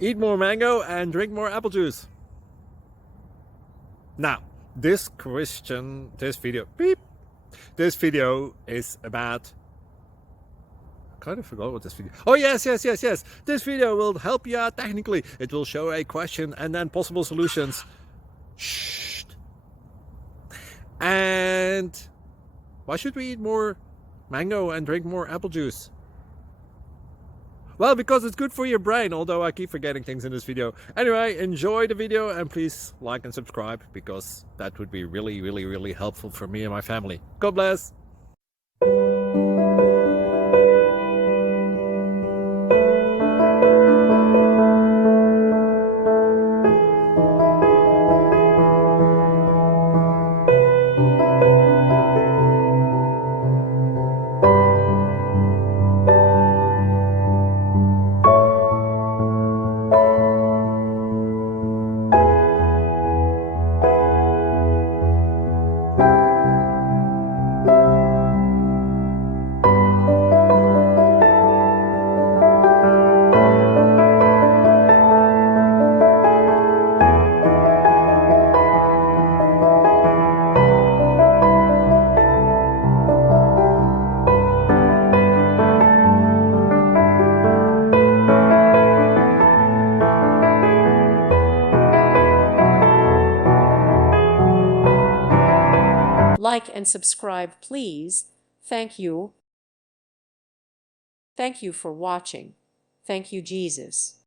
Eat more mango and drink more apple juice. Now, this video is about, I kind of forgot what this video. Oh, yes. This video will help you out technically. It will show a question and then possible solutions. Shh. And why should we eat more mango and drink more apple juice? Well, because it's good for your brain, although I keep forgetting things in this video. Anyway, enjoy the video and please like and subscribe, because that would be really helpful for me and my family. God bless. Like and subscribe, please. Thank you. Thank you for watching. Thank you, Jesus.